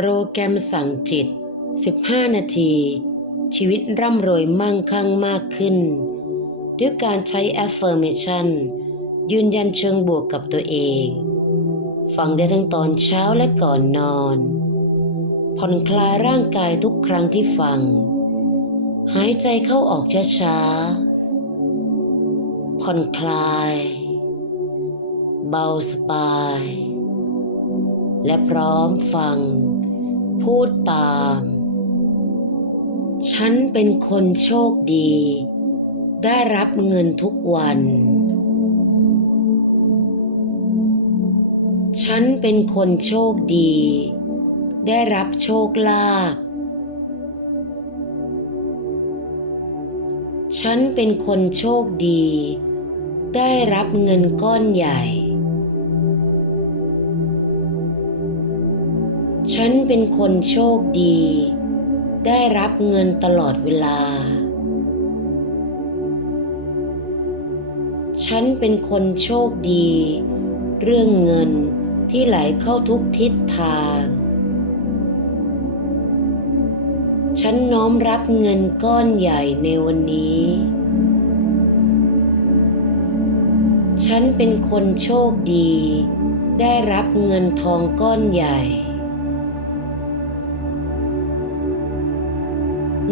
โปรแกรมสั่งจิต 15 นาที ชีวิตร่ำรวยมั่งคั่งมากขึ้น ด้วยการใช้ affirmation ยืนยันเชิงบวกกับตัวเอง ฟังได้ทั้งตอนเช้าและก่อนนอน ผ่อนคลายร่างกายทุกครั้งที่ฟัง หายใจเข้าออกช้าๆ ผ่อนคลาย เบาสบาย และพร้อมฟัง พูดตาม ฉันเป็นคนโชคดี ได้รับเงินทุกวัน ฉันเป็นคนโชคดี ได้รับโชคลาภ ฉันเป็นคนโชคดี ได้รับเงินก้อนใหญ่ ฉันเป็นคนโชคดี ได้รับเงินตลอดเวลา ฉันเป็นคนโชคดี เรื่องเงินที่ไหลเข้าทุกทิศทาง ฉันน้อมรับเงินก้อนใหญ่ในวันนี้ ฉันเป็นคนโชคดี ได้รับเงินทองก้อนใหญ่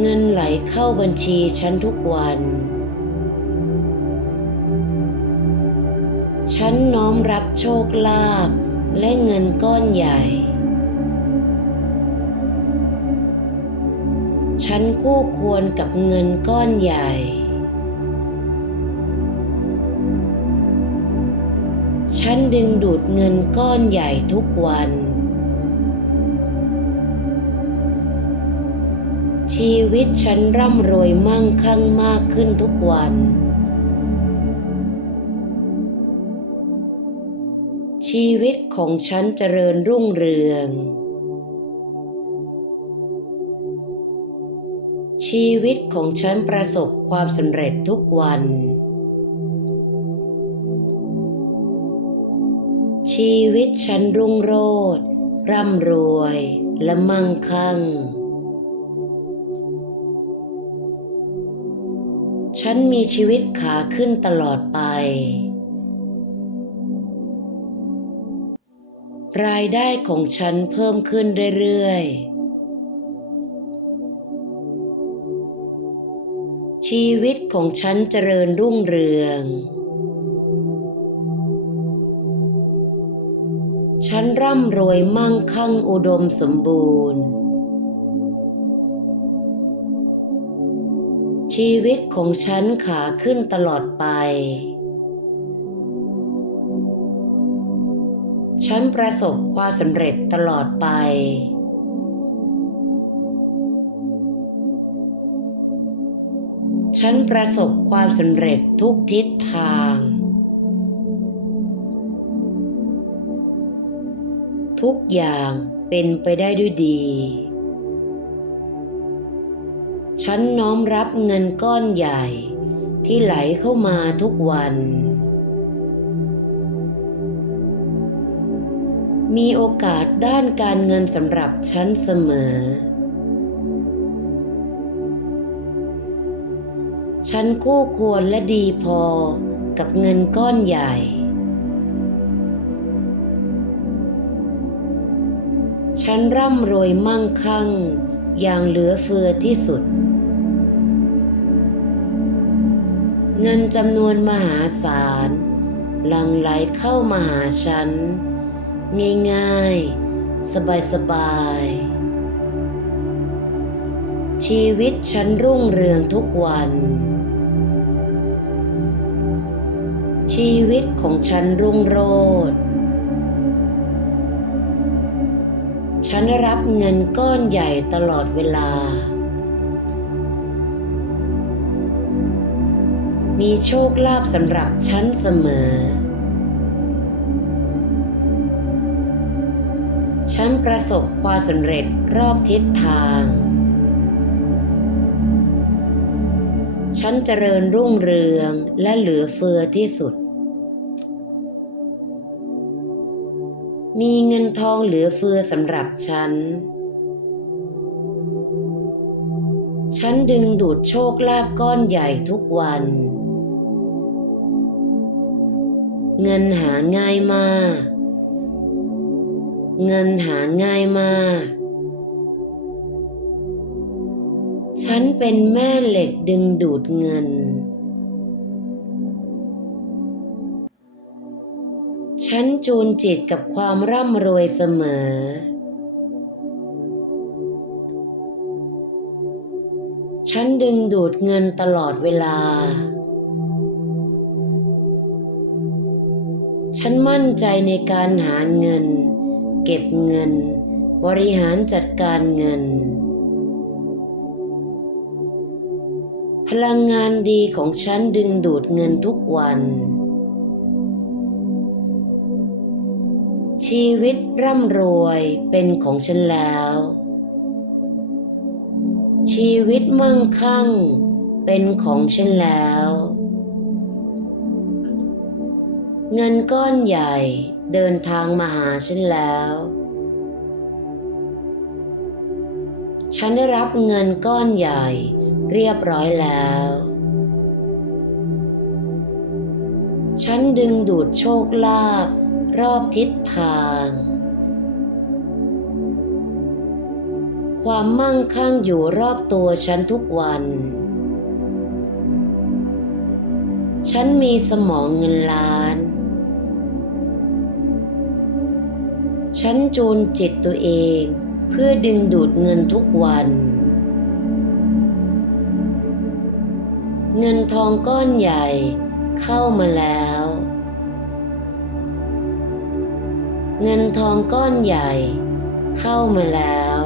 เงินไหลเข้าบัญชีฉันทุกวัน ฉันน้อมรับโชคลาภและเงินก้อนใหญ่ ฉันคู่ควรกับเงินก้อนใหญ่ ฉันดึงดูดเงินก้อนใหญ่ทุกวัน ชีวิตฉันร่ำรวยมั่งคั่งมากขึ้นทุกวัน ชีวิตของฉันเจริญรุ่งเรือง ชีวิตของฉันประสบความสำเร็จทุกวัน ชีวิตฉันรุ่งโรจน์ร่ำรวยและมั่งคั่ง ฉันมีชีวิตขาขึ้นตลอดไป รายได้ของฉันเพิ่มขึ้นเรื่อยๆ ชีวิตของฉันเจริญรุ่งเรือง ฉันร่ำรวยมั่งคั่งอุดมสมบูรณ์ ชีวิตของฉันขาขึ้นตลอดไป ฉันประสบความสำเร็จตลอดไป ฉันประสบความสำเร็จทุกทิศทาง ทุกอย่างเป็นไปได้ด้วยดี ฉันน้อมรับเงินก้อนใหญ่ ที่ไหลเข้ามาทุกวัน มีโอกาสด้านการเงินสำหรับฉันเสมอ ฉันคู่ควรและดีพอกับเงินก้อนใหญ่ฉันร่ำรวยมั่งคั่ง อย่างเหลือเฟือที่สุด เงินจำนวนมหาศาลหลั่งไหลเข้ามาหาฉัน ง่ายๆ สบายๆ ชีวิตฉันรุ่งเรืองทุกวัน ชีวิตของฉันรุ่งโรจน์ฉันรับเงินก้อนใหญ่ตลอดเวลา มีโชคลาภสำหรับฉันเสมอ ฉันประสบความสำเร็จรอบทิศทาง ฉันเจริญรุ่งเรืองและเหลือเฟือที่สุด มีเงินทองเหลือเฟือสำหรับฉันฉันดึงดูดโชคลาภก้อนใหญ่ทุกวัน เงินหาง่ายมาก เงินหาง่ายมาก ฉันเป็นแม่เหล็กดึงดูดเงิน ฉันจูนจิตกับความร่ำรวยเสมอ ฉันดึงดูดเงินตลอดเวลา ฉันมั่นใจในการหาเงิน เก็บเงิน บริหารจัดการเงิน พลังงานดีของฉันดึงดูดเงินทุกวัน ชีวิตร่ำรวยเป็นของฉันแล้ว ชีวิตมั่งคั่งเป็นของฉันแล้ว เงินก้อนใหญ่เดินทางมาหาฉันแล้ว ฉันได้รับเงินก้อนใหญ่เรียบร้อยแล้ว ฉันดึงดูดโชคลาภรอบทิศทาง ความมั่งคั่งอยู่รอบตัวฉันทุกวัน ฉันมีสมองเงินล้าน ฉันจูนจิตตัวเอง เพื่อดึงดูดเงินทุกวัน เงินทองก้อนใหญ่เข้ามาแล้ว เงินทองก้อนใหญ่ เข้ามาแล้ว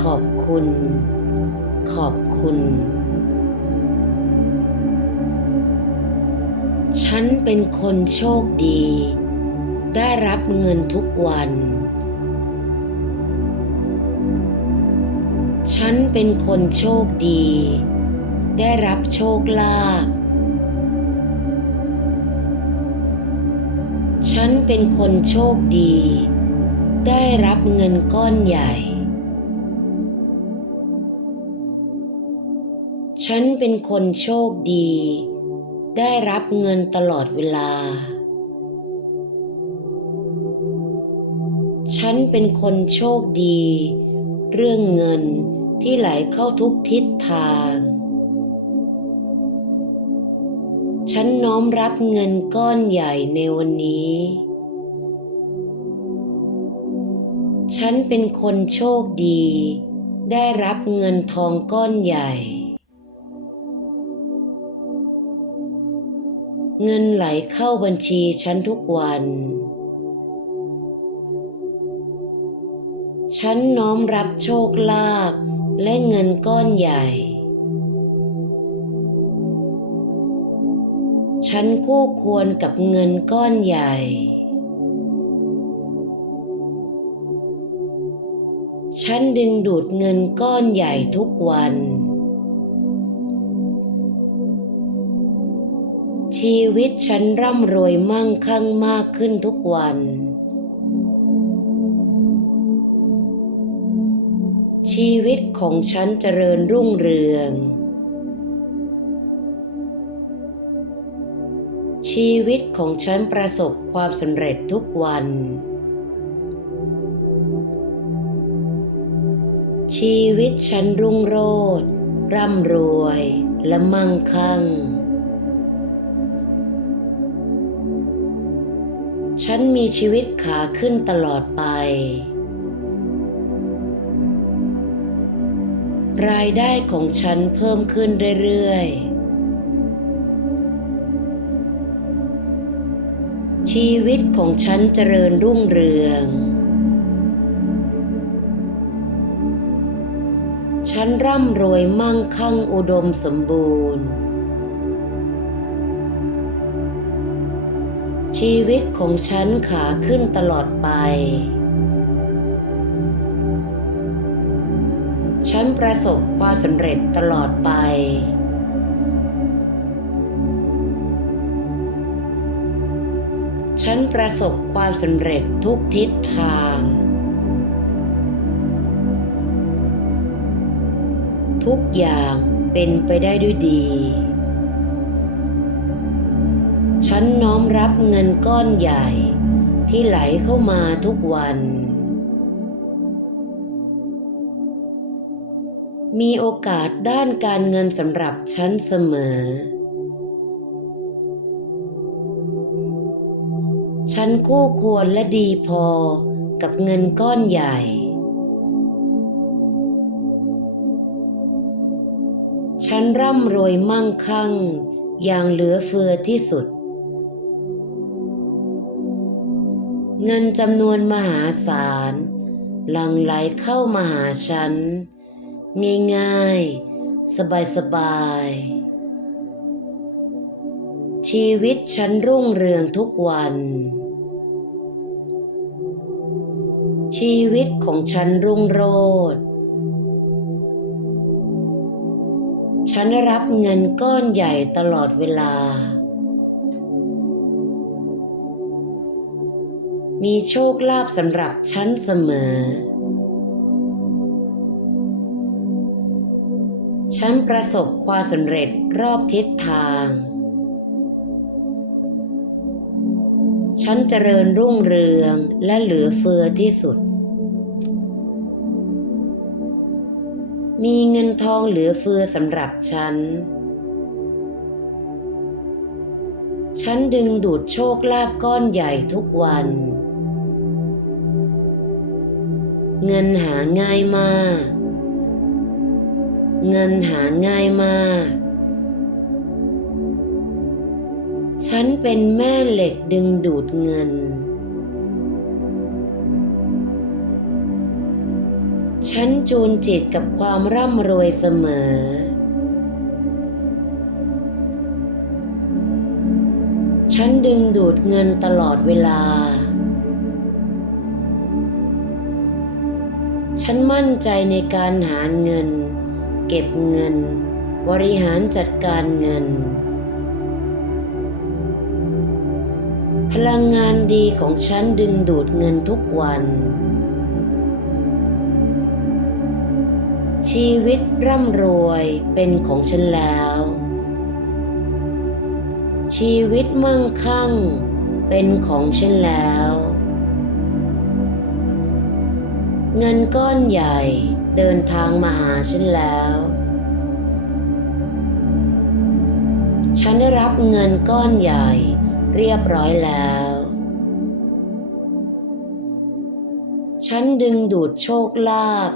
ขอบคุณ ขอบคุณ ฉันเป็นคนโชคดี ได้รับเงินทุกวัน ฉันเป็นคนโชคดี ได้รับโชคลาภ ฉันเป็นคนโชคดี ได้รับเงินก้อนใหญ่ ฉันเป็นคนโชคดี ได้รับเงินตลอดเวลา ฉันเป็นคนโชคดี เรื่องเงินที่ไหลเข้าทุกทิศทาง ฉันน้อมรับเงินก้อนใหญ่ในวันนี้ ฉันเป็นคนโชคดี ได้รับเงินทองก้อนใหญ่ เงินไหลเข้าบัญชีฉันทุกวัน ฉันน้อมรับโชคลาภและเงินก้อนใหญ่ ฉันคู่ควรกับเงินก้อนใหญ่ ฉันดึงดูดเงินก้อนใหญ่ทุกวัน ชีวิตฉันร่ำรวยมั่งคั่งมากขึ้นทุกวัน ชีวิตของฉันเจริญรุ่งเรือง ชีวิตของฉันประสบความสำเร็จทุกวัน ชีวิตฉันรุ่งโรจน์ร่ำรวยและมั่งคั่ง ฉันมีชีวิตขาขึ้นตลอดไป รายได้ของฉันเพิ่มขึ้นเรื่อยๆ ชีวิตของฉันเจริญรุ่งเรือง ฉันร่ำรวยมั่งคั่งอุดมสมบูรณ์ ชีวิตของฉันขาขึ้นตลอดไป ฉันประสบความสำเร็จตลอดไป ฉันประสบความสำเร็จทุกทิศทาง ทุกอย่างเป็นไปได้ด้วยดี ฉันน้อมรับเงินก้อนใหญ่ที่ไหลเข้ามาทุกวัน มีโอกาสด้านการเงินสำหรับฉันเสมอ ฉันคู่ควรและดีพอกับเงินก้อนใหญ่ ฉันร่ำรวยมั่งคั่งอย่างเหลือเฟือที่สุด เงินจำนวนมหาศาลหลั่งไหลเข้ามาหาฉัน ง่ายๆ สบายๆ ชีวิตฉันรุ่งเรืองทุกวัน ชีวิตของฉันรุ่งโรจน์ฉันรับเงินก้อนใหญ่ตลอดเวลา มีโชคลาภสำหรับฉันเสมอ ฉันประสบความสำเร็จรอบทิศทาง ฉันเจริญรุ่งเรืองและเหลือเฟือที่สุด มีเงินทองเหลือเฟือสำหรับฉัน ฉันดึงดูดโชคลาภก้อนใหญ่ทุกวัน เงินหาง่ายมาก เงินหาง่ายมาก ฉันเป็นแม่เหล็กดึงดูดเงิน ฉันจูนจิตกับความร่ำรวยเสมอ ฉันดึงดูดเงินตลอดเวลาฉันมั่นใจในการหาเงิน เก็บเงิน บริหารจัดการเงิน พลังงานดีของฉันดึงดูดเงินทุกวัน ชีวิตร่ำรวยเป็นของฉันแล้ว ชีวิตมั่งคั่งเป็นของฉันแล้ว เงินก้อนใหญ่ เดินทางมาหาฉันแล้ว ฉันได้รับเงินก้อนใหญ่เรียบร้อยแล้ว ฉันดึงดูดโชคลาภ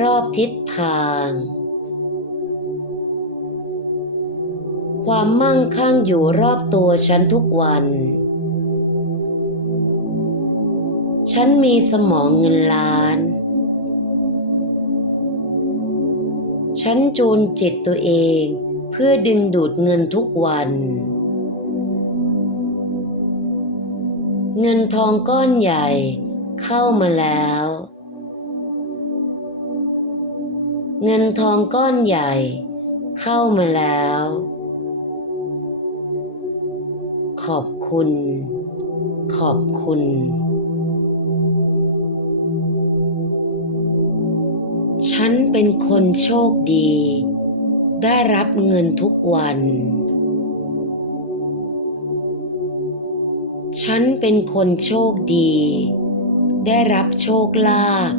รอบทิศทาง ความมั่งคั่งอยู่รอบตัวฉันทุกวัน ฉันมีสมองเงินล้าน ฉันจูนจิตตัวเอง เพื่อดึงดูดเงินทุกวัน เงินทองก้อนใหญ่เข้ามาแล้ว เงินทองก้อนใหญ่ เข้ามาแล้ว ขอบคุณ ขอบคุณ ฉันเป็นคนโชคดี ได้รับเงินทุกวัน ฉันเป็นคนโชคดี ได้รับโชคลาภ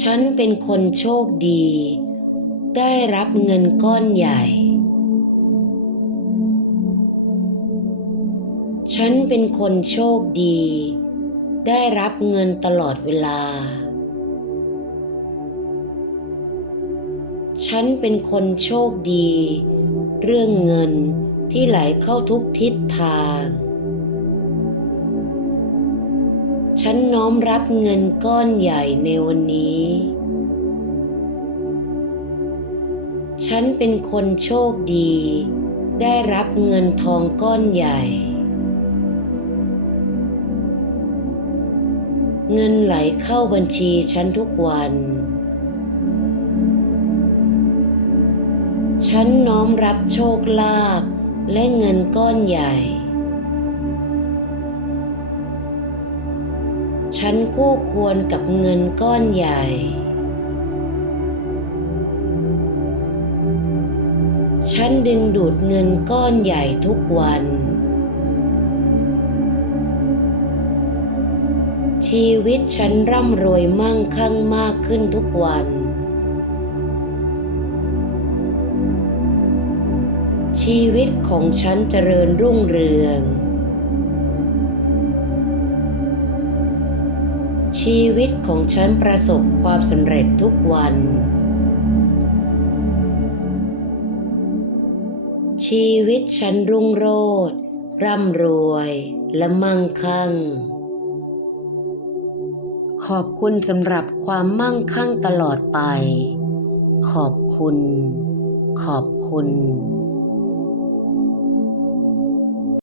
ฉันเป็นคนโชคดี ได้รับเงินก้อนใหญ่ ฉันเป็นคนโชคดี ได้รับเงินตลอดเวลา ฉันเป็นคนโชคดี เรื่องเงินที่ไหลเข้าทุกทิศทาง ฉันน้อมรับเงินก้อนใหญ่ในวันนี้ ฉันเป็นคนโชคดี ได้รับเงินทองก้อนใหญ่ เงินไหลเข้าบัญชีฉันทุกวัน ฉันน้อมรับโชคลาภและเงินก้อนใหญ่ ฉันคู่ควรกับเงินก้อนใหญ่ ฉันดึงดูดเงินก้อนใหญ่ทุกวัน ชีวิตฉันร่ำรวยมั่งคั่งมากขึ้นทุกวัน ชีวิตของฉันเจริญรุ่งเรือง ชีวิตของฉันประสบความสำเร็จทุกวัน ชีวิตฉันรุ่งโรจน์ร่ำรวยและมั่งคั่ง ขอบคุณสำหรับความมั่งคั่งตลอดไป ขอบคุณ ขอบคุณ